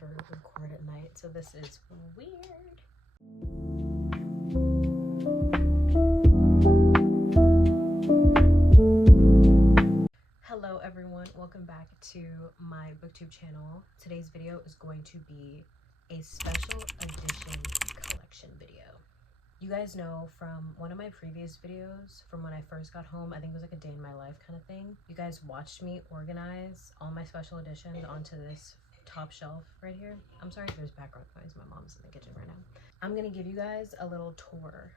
never record at night, so this is weird. Hello everyone, welcome back to my booktube channel. Today's video is going to be a special edition collection video. You guys know from one of my previous videos from when I first got home, I think it was like a day in my life kind of thing. You guys watched me organize all my special editions onto this top shelf right here. I'm sorry if there's background noise, my mom's in the kitchen right now. I'm gonna give you guys a little tour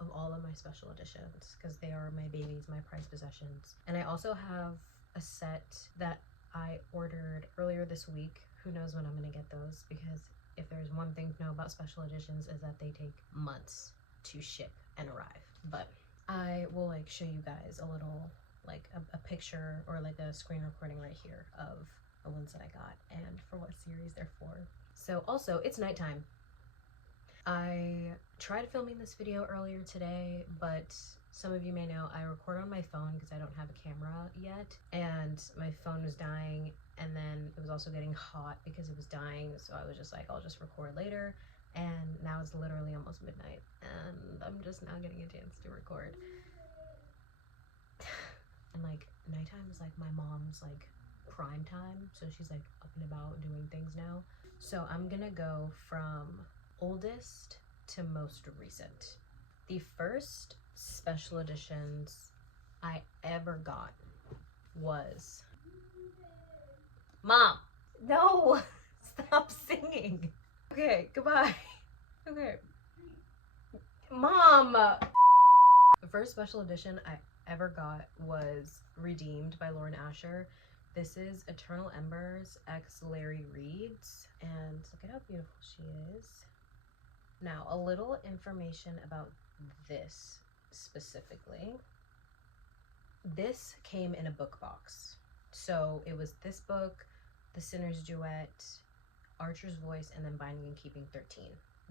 of all of my special editions because they are my babies, my prized possessions. And I also have a set that I ordered earlier this week. Who knows when I'm gonna get those, because if there's one thing to know about special editions is that they take months to ship and arrive. But I will like show you guys a little like a picture or like a screen recording right here of the ones that I got and for what series they're for. So also it's nighttime. I tried filming this video earlier today, but some of you may know I record on my phone because I don't have a camera yet, and my phone was dying, and then it was also getting hot because it was dying, so I was just like, I'll just record later. And now it's literally almost midnight and I'm just now getting a chance to record. And like nighttime is like my mom's like prime time, so she's like up and about doing things now. So I'm gonna go from oldest to most recent. The first special editions I ever got was... Mom! No! Stop singing! Okay, goodbye. Okay. Mom! The first special edition I ever got was Redeemed by Lauren Asher. This is Eternal Embers x Larry Reads, and look at how beautiful she is. Now, a little information about this specifically. This came in a book box. So it was this book, The Sinner's Duet, Archer's Voice, and then Binding and Keeping 13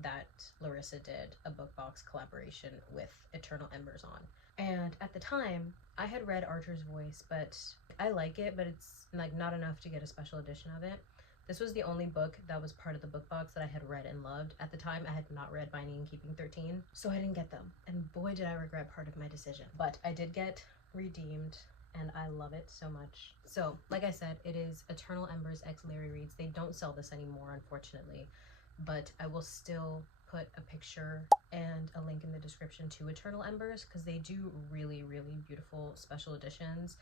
that Larissa did a book box collaboration with Eternal Embers on. And at the time, I had read Archer's Voice, but I like it, but it's like not enough to get a special edition of it. This was the only book that was part of the book box that I had read and loved. At the time, I had not read Binding and Keeping 13, so I didn't get them. And boy, did I regret part of my decision. But I did get Redeemed, and I love it so much. So, like I said, it is Eternal Embers x Larry Reads. They don't sell this anymore, unfortunately, but I will still put a picture and a link in the description to Eternal Embers because they do really, really beautiful special editions,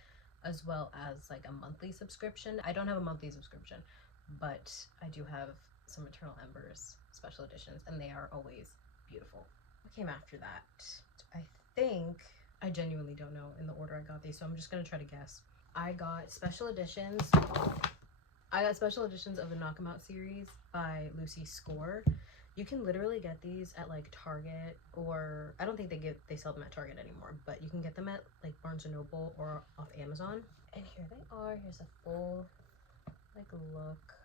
as well as like a monthly subscription. I don't have a monthly subscription, but I do have some Eternal Embers special editions, and they are always beautiful. What came after that? I think... I genuinely don't know in the order I got these, so I'm just gonna try to guess. I got special editions of the Knock 'Em Out series by Lucy Score. You can literally get these at like Target, or I don't think they sell them at Target anymore, but you can get them at like Barnes & Noble or off Amazon. And here they are. Here's a full like look.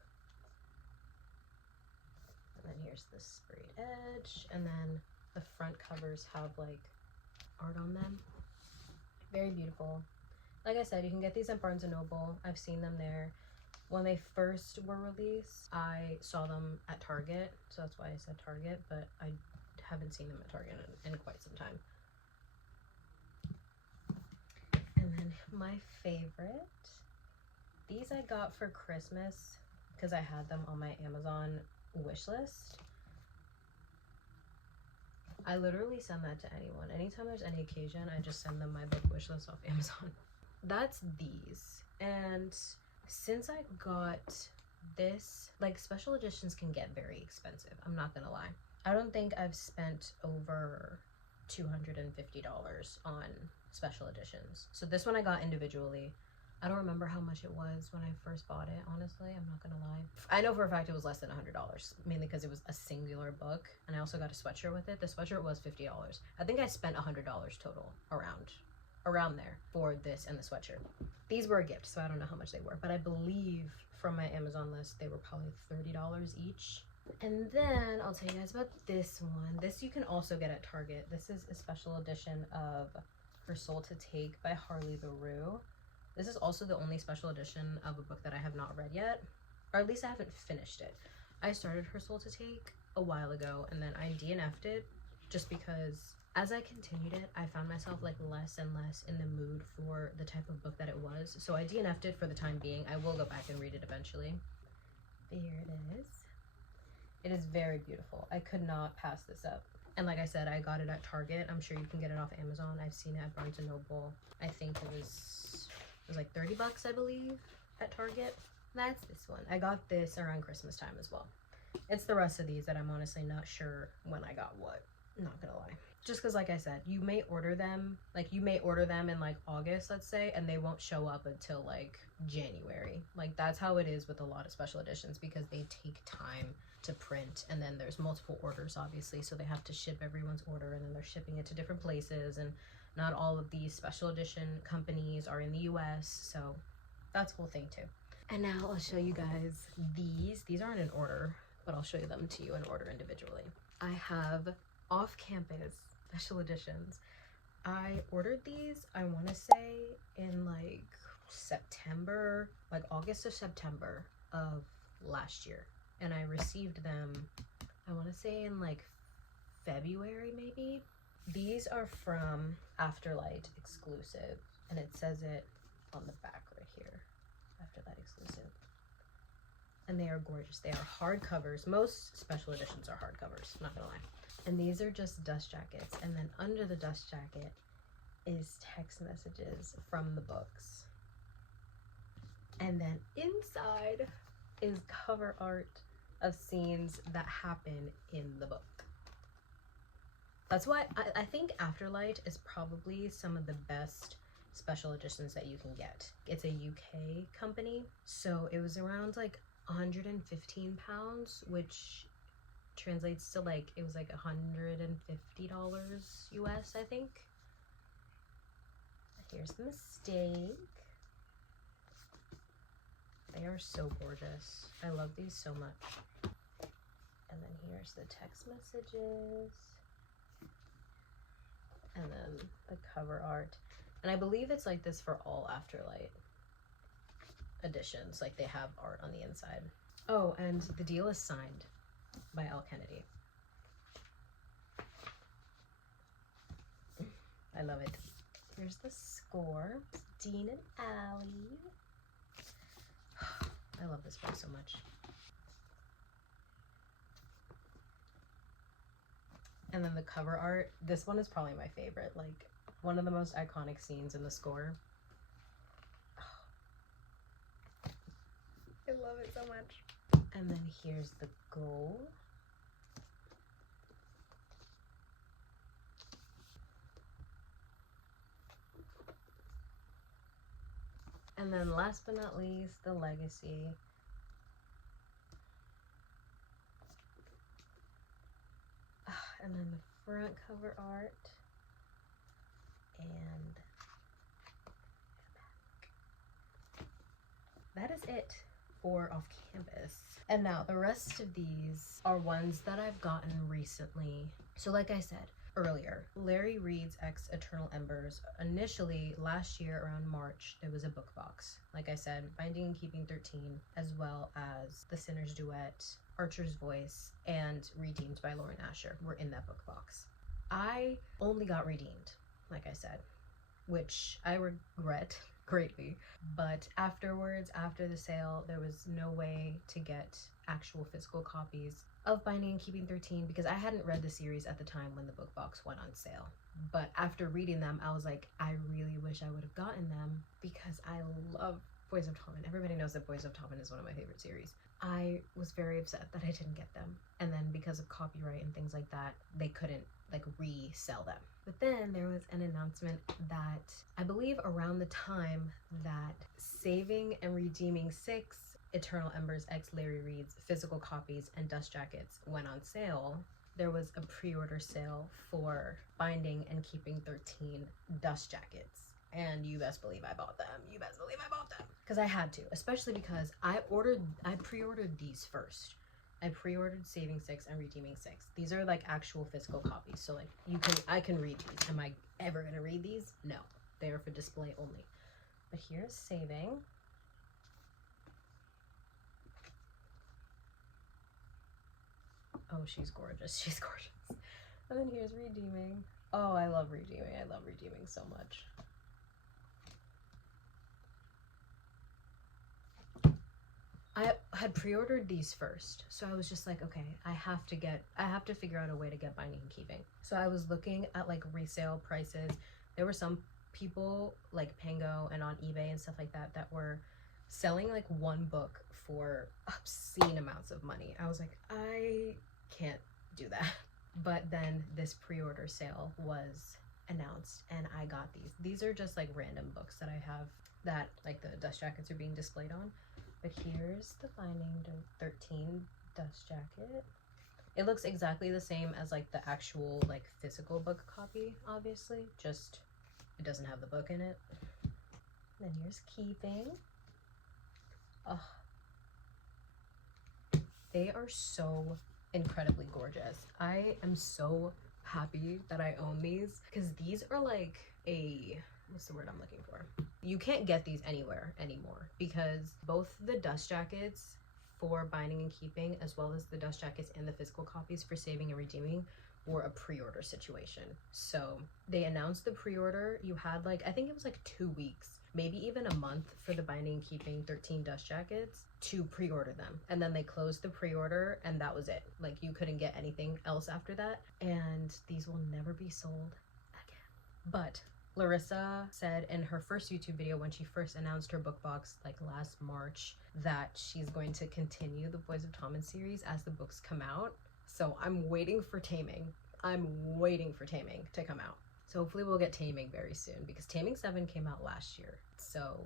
And then here's the sprayed edge, and then the front covers have like art on them. Very beautiful. Like I said, you can get these at Barnes & Noble. I've seen them there. When they first were released, I saw them at Target, so that's why I said Target, but I haven't seen them at Target in quite some time. And then my favorite, these I got for Christmas because I had them on my Amazon wish list. I literally send that to anyone. Anytime there's any occasion, I just send them my book wish list off Amazon. That's these. And since I got this, like special editions can get very expensive. I'm not gonna lie. I don't think I've spent over $250 on special editions. So this one I got individually. I don't remember how much it was when I first bought it, honestly. I'm not gonna lie. I know for a fact it was less than $100, mainly because it was a singular book, and I also got a sweatshirt with it. The sweatshirt was $50. I think I spent $100 total around there for this and the sweatshirt. These were a gift, so I don't know how much they were, but I believe from my Amazon list they were probably $30 each. And then I'll tell you guys about this one. This you can also get at Target. This is a special edition of Her Soul to Take by Harley LaRue. This is also the only special edition of a book that I have not read yet, or at least I haven't finished it. I started Her Soul to Take a while ago, and then I DNF'd it just because as I continued it, I found myself like less and less in the mood for the type of book that it was. So I DNF'd it for the time being. I will go back and read it eventually. Here it is. It is very beautiful. I could not pass this up. And like I said, I got it at Target. I'm sure you can get it off Amazon. I've seen it at Barnes & Noble. I think it was like 30 bucks, I believe, at Target. That's this one. I got this around Christmas time as well. It's the rest of these that I'm honestly not sure when I got what. I'm not gonna lie. Just because, like I said, you may order them in like August, let's say, and they won't show up until like January. Like that's how it is with a lot of special editions, because they take time to print, and then there's multiple orders obviously, so they have to ship everyone's order, and then they're shipping it to different places, and not all of these special edition companies are in the US, so that's a whole thing too. And now I'll show you guys these aren't in order, but I'll show you them to you in order individually. I have off-campus special editions. I ordered these, I want to say in like September, like August or September of last year, and I received them, I want to say in like February maybe. These are from Afterlight exclusive, and it says it on the back right here, Afterlight exclusive. And they are gorgeous. They are hardcovers. Most special editions are hardcovers, not gonna lie. And these are just dust jackets, and then under the dust jacket is text messages from the books. And then inside is cover art of scenes that happen in the book. That's why I think Afterlight is probably some of the best special editions that you can get. It's a UK company, so it was around like 115 pounds, which translates to like, it was like $150 US, I think. Here's the mistake. They are so gorgeous. I love these so much. And then here's the text messages. And then the cover art. And I believe it's like this for all Afterlight editions. Like they have art on the inside. Oh, and the deal is signed by Al Kennedy. I love it. Here's the score. Dean and Allie. I love this book so much. And then the cover art. This one is probably my favorite. Like one of the most iconic scenes in the score. I love it so much. And then here's the goal. And then last but not least, the legacy. And then the front cover art. And back. That is it for Off Campus. And now the rest of these are ones that I've gotten recently. So like I said earlier, Larry Reed's X Eternal Embers. Initially, last year around March, there was a book box. Like I said, Binding and Keeping 13, as well as The Sinner's Duet, Archer's Voice, and Redeemed by Lauren Asher were in that book box. I only got Redeemed, like I said, which I regret greatly. But afterwards, after the sale, there was no way to get actual physical copies of Binding and Keeping 13 because I hadn't read the series at the time when the book box went on sale. But after reading them, I was like, I really wish I would have gotten them because I love Boys of Tommen. Everybody knows that Boys of Tommen is one of my favorite series. I was very upset that I didn't get them. And then because of copyright and things like that, they couldn't like resell them. But then there was an announcement that I believe around the time that Saving and Redeeming 6 Eternal Embers X Larry Reed's physical copies and dust jackets went on sale, there was a pre-order sale for Binding and Keeping 13 dust jackets. And you best believe I bought them. You best believe I bought them. Because I had to, especially because I pre-ordered these first. I pre-ordered Saving 6 and Redeeming 6. These are like actual physical copies. So like I can read these. Am I ever gonna read these? No. They are for display only. But here's Saving. Oh, she's gorgeous. She's gorgeous. And then here's Redeeming. Oh, I love Redeeming. I love Redeeming so much. I had pre-ordered these first, so I was just like, okay, I have to figure out a way to get Binding and Keeping. So I was looking at like resale prices. There were some people like Pango and on eBay and stuff like that that were selling like one book for obscene amounts of money. I was like, I can't do that. But then this pre-order sale was announced and I got these. These are just like random books that I have that like the dust jackets are being displayed on. But here's the Binding 13 dust jacket. It looks exactly the same as like the actual like physical book copy, obviously, just it doesn't have the book in it. And then here's Keeping. Oh, they are so incredibly gorgeous. I am so happy that I own these because these are like a, what's the word I'm looking for? You can't get these anywhere anymore because both the dust jackets for Binding and Keeping as well as the dust jackets and the physical copies for Saving and Redeeming were a pre-order situation. So they announced the pre-order. You had like, I think it was like 2 weeks, maybe even a month for the Binding and Keeping 13 dust jackets to pre-order them. And then they closed the pre-order and that was it. Like you couldn't get anything else after that. And these will never be sold again. But Larissa said in her first YouTube video when she first announced her book box like last March that she's going to continue the Boys of Tommen series as the books come out. So I'm waiting for Taming. I'm waiting for Taming to come out. So hopefully we'll get Taming very soon because Taming 7 came out last year. So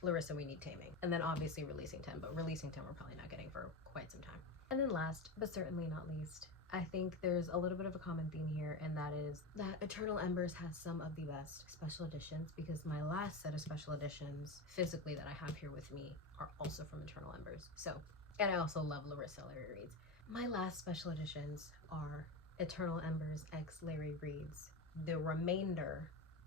Larissa, we need Taming. And then obviously Releasing 10, but Releasing 10 we're probably not getting for quite some time. And then last, but certainly not least, I think there's a little bit of a common theme here, and that is that Eternal Embers has some of the best special editions because my last set of special editions physically that I have here with me are also from Eternal Embers. So, and I also love Larissa Larry Reads. My last special editions are Eternal Embers x Larry Reads, the remainder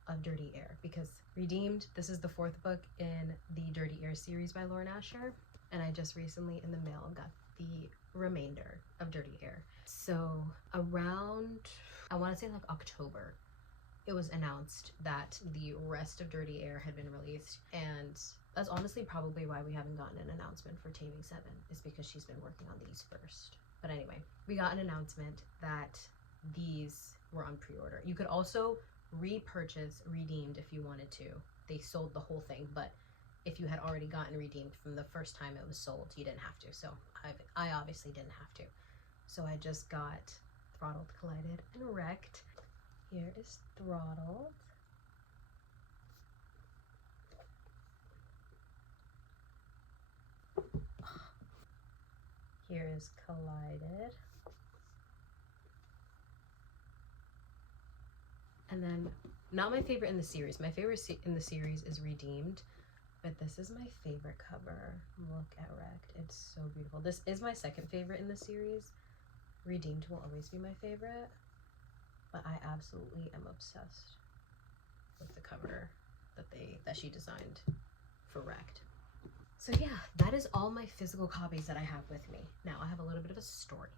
of Dirty Air, because Redeemed, this is the 4th book in the Dirty Air series by Lauren Asher, and I just recently in the mail got the remainder of Dirty Air. So around, I want to say like October, it was announced that the rest of Dirty Air had been released, and that's honestly probably why we haven't gotten an announcement for Taming 7, is because she's been working on these first. But anyway, we got an announcement that these were on pre-order. You could also repurchase Redeemed if you wanted to. They sold the whole thing, but if you had already gotten Redeemed from the first time it was sold, you didn't have to. So I obviously didn't have to. So I just got Throttled, Collided, and Wrecked. Here is Throttled. Here is Collided. And then, not my favorite in the series. My favorite in the series is Redeemed. But this is my favorite cover. Look at Wrecked. It's so beautiful. This is my second favorite in the series. Redeemed will always be my favorite. But I absolutely am obsessed with the cover that she designed for Wrecked. So yeah, that is all my physical copies that I have with me. Now I have a little bit of a story.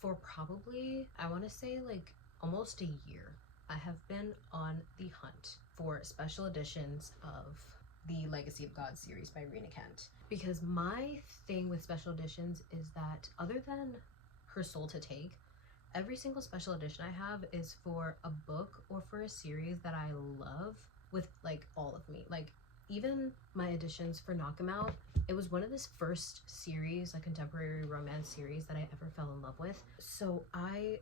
For probably, I want to say like almost a year, I have been on the hunt for special editions of the Legacy of God series by Rena Kent. Because my thing with special editions is that other than Her Soul to Take, every single special edition I have is for a book or for a series that I love with like all of me. Like even my editions for Knock 'Em Out, it was one of this first series, like contemporary romance series that I ever fell in love with. So I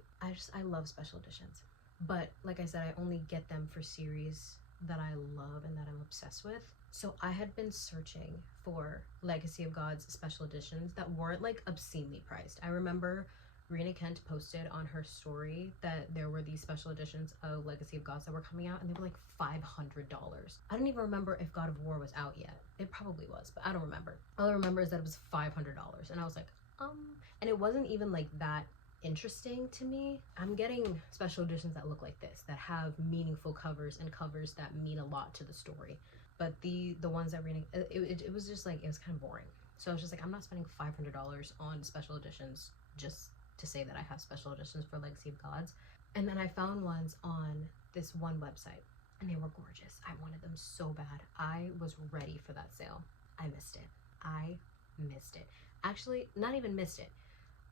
love special editions. But like I said, I only get them for series that I love and that I'm obsessed with. So I had been searching for Legacy of God's special editions that weren't like obscenely priced. I remember Rena Kent posted on her story that there were these special editions of Legacy of Gods that were coming out, and they were like $500. I don't even remember if God of War was out yet. It probably was, but I don't remember. All I remember is that it was $500, and I was like, and it wasn't even like that interesting to me. I'm getting special editions that look like this, that have meaningful covers and covers that mean a lot to the story. But the ones that Rena, it was just like, it was kind of boring. So I was just like, I'm not spending $500 on special editions just to say that I have special editions for Legacy of Gods. And then I found ones on this one website, and they were gorgeous. I wanted them so bad. I was ready for that sale. I missed it. I missed it. Actually, not even missed it.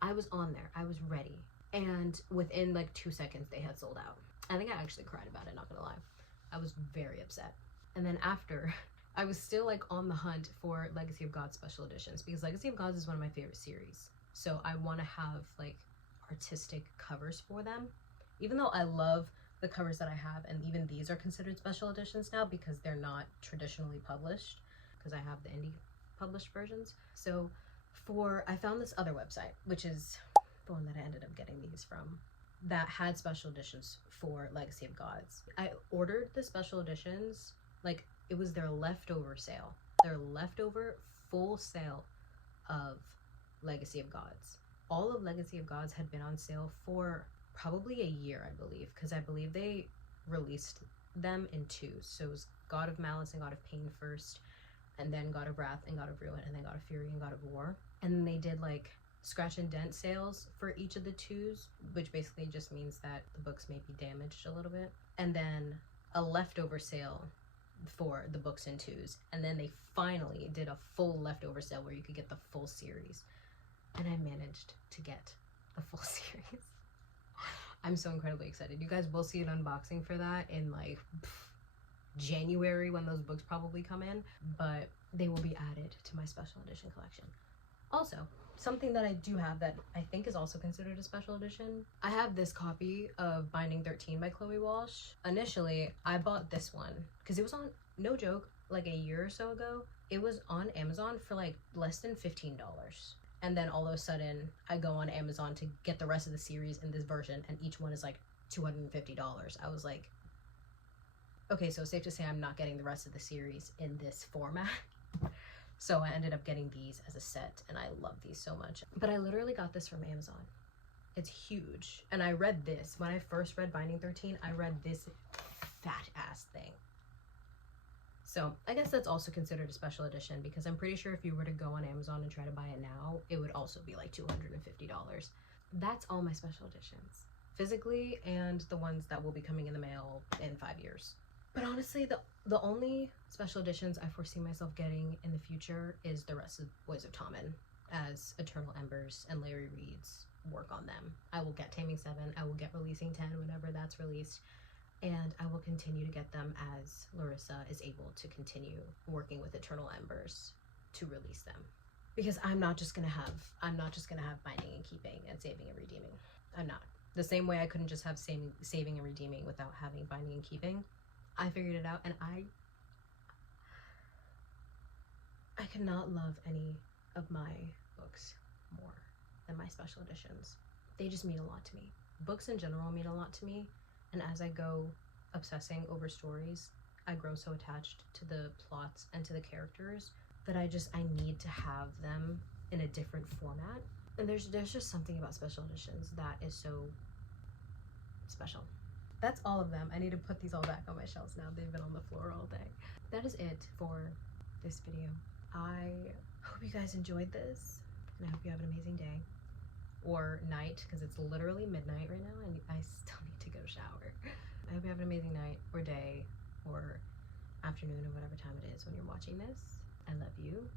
I was on there. I was ready. And within like 2 seconds, they had sold out. I think I actually cried about it, not gonna lie. I was very upset. And then after, I was still like on the hunt for Legacy of Gods special editions, because Legacy of Gods is one of my favorite series. So I want to have like artistic covers for them. Even though I love the covers that I have, and even these are considered special editions now because they're not traditionally published, because I have the indie published versions. So I found this other website, which is the one that I ended up getting these from, that had special editions for Legacy of Gods. I ordered the special editions, like it was their leftover sale, their leftover full sale of Legacy of Gods. All of Legacy of Gods had been on sale for probably a year, I believe, because I believe they released them in twos. So it was God of Malice and God of Pain first, and then God of Wrath and God of Ruin, and then God of Fury and God of War. And then they did like scratch and dent sales for each of the twos, which basically just means that the books may be damaged a little bit. And then a leftover sale for the books in twos. And then they finally did a full leftover sale where you could get the full series. And I managed to get the full series. I'm so incredibly excited. You guys will see an unboxing for that in like January, when those books probably come in, but they will be added to my special edition collection. Also, something that I do have that I think is also considered a special edition, I have this copy of Binding 13 by Chloe Walsh. Initially, I bought this one because it was on, no joke, like a year or so ago. It was on Amazon for like less than $15. And then all of a sudden, I go on Amazon to get the rest of the series in this version, and each one is like $250. I was like, okay, so safe to say I'm not getting the rest of the series in this format. So I ended up getting these as a set, and I love these so much. But I literally got this from Amazon. It's huge. And I read this. When I first read Binding 13, I read this fat ass thing. So I guess that's also considered a special edition, because I'm pretty sure if you were to go on Amazon and try to buy it now, it would also be like $250. That's all my special editions, physically, and the ones that will be coming in the mail in 5 years. But honestly, the only special editions I foresee myself getting in the future is the rest of Boys of Tommen, as Eternal Embers and Larry Reed's work on them. I will get Taming 7, I will get Releasing 10 whenever that's released, and I will continue to get them as Larissa is able to continue working with Eternal Embers to release them. Because I'm not just gonna have Binding and Keeping and Saving and Redeeming. I'm not. The same way I couldn't just have Saving and Redeeming without having Binding and Keeping. I figured it out, and I could not love any of my books more than my special editions. They just mean a lot to me. Books in general mean a lot to me, and as I go obsessing over stories, I grow so attached to the plots and to the characters that I need to have them in a different format. And there's just something about special editions that is so special. That's all of them. I need to put these all back on my shelves now. They've been on the floor all day. That is it for this video. I hope you guys enjoyed this, and I hope you have an amazing day. Or night, because it's literally midnight right now, and I still need to go shower. I hope you have an amazing night, or day, or afternoon, or whatever time it is when you're watching this. I love you.